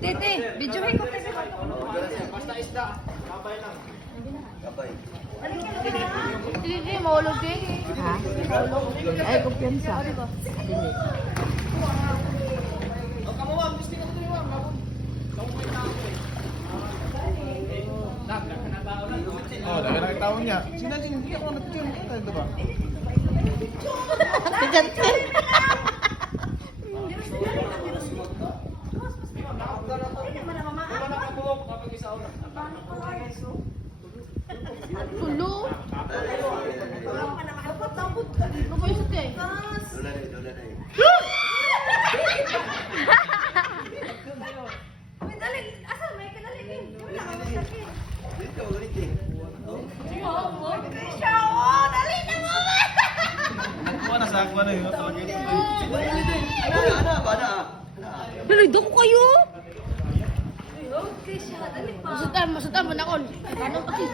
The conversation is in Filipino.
Tete, videohin ko tete. Basta isda. Kabay lang. Kabay. Hindi, maulog din. Ha? Ay, kumpiyansa. Dili. O kamawag, gusto ko ito yung mabog. Kamawag na ako eh. Oh, dahil ang tao niya. Sinadin, hindi ako nag-tune. Ito ba? Tijantin. Tulo. Mabayos ka eh. Nalito ko kayo. Masutan mo na kon. Ano kasi?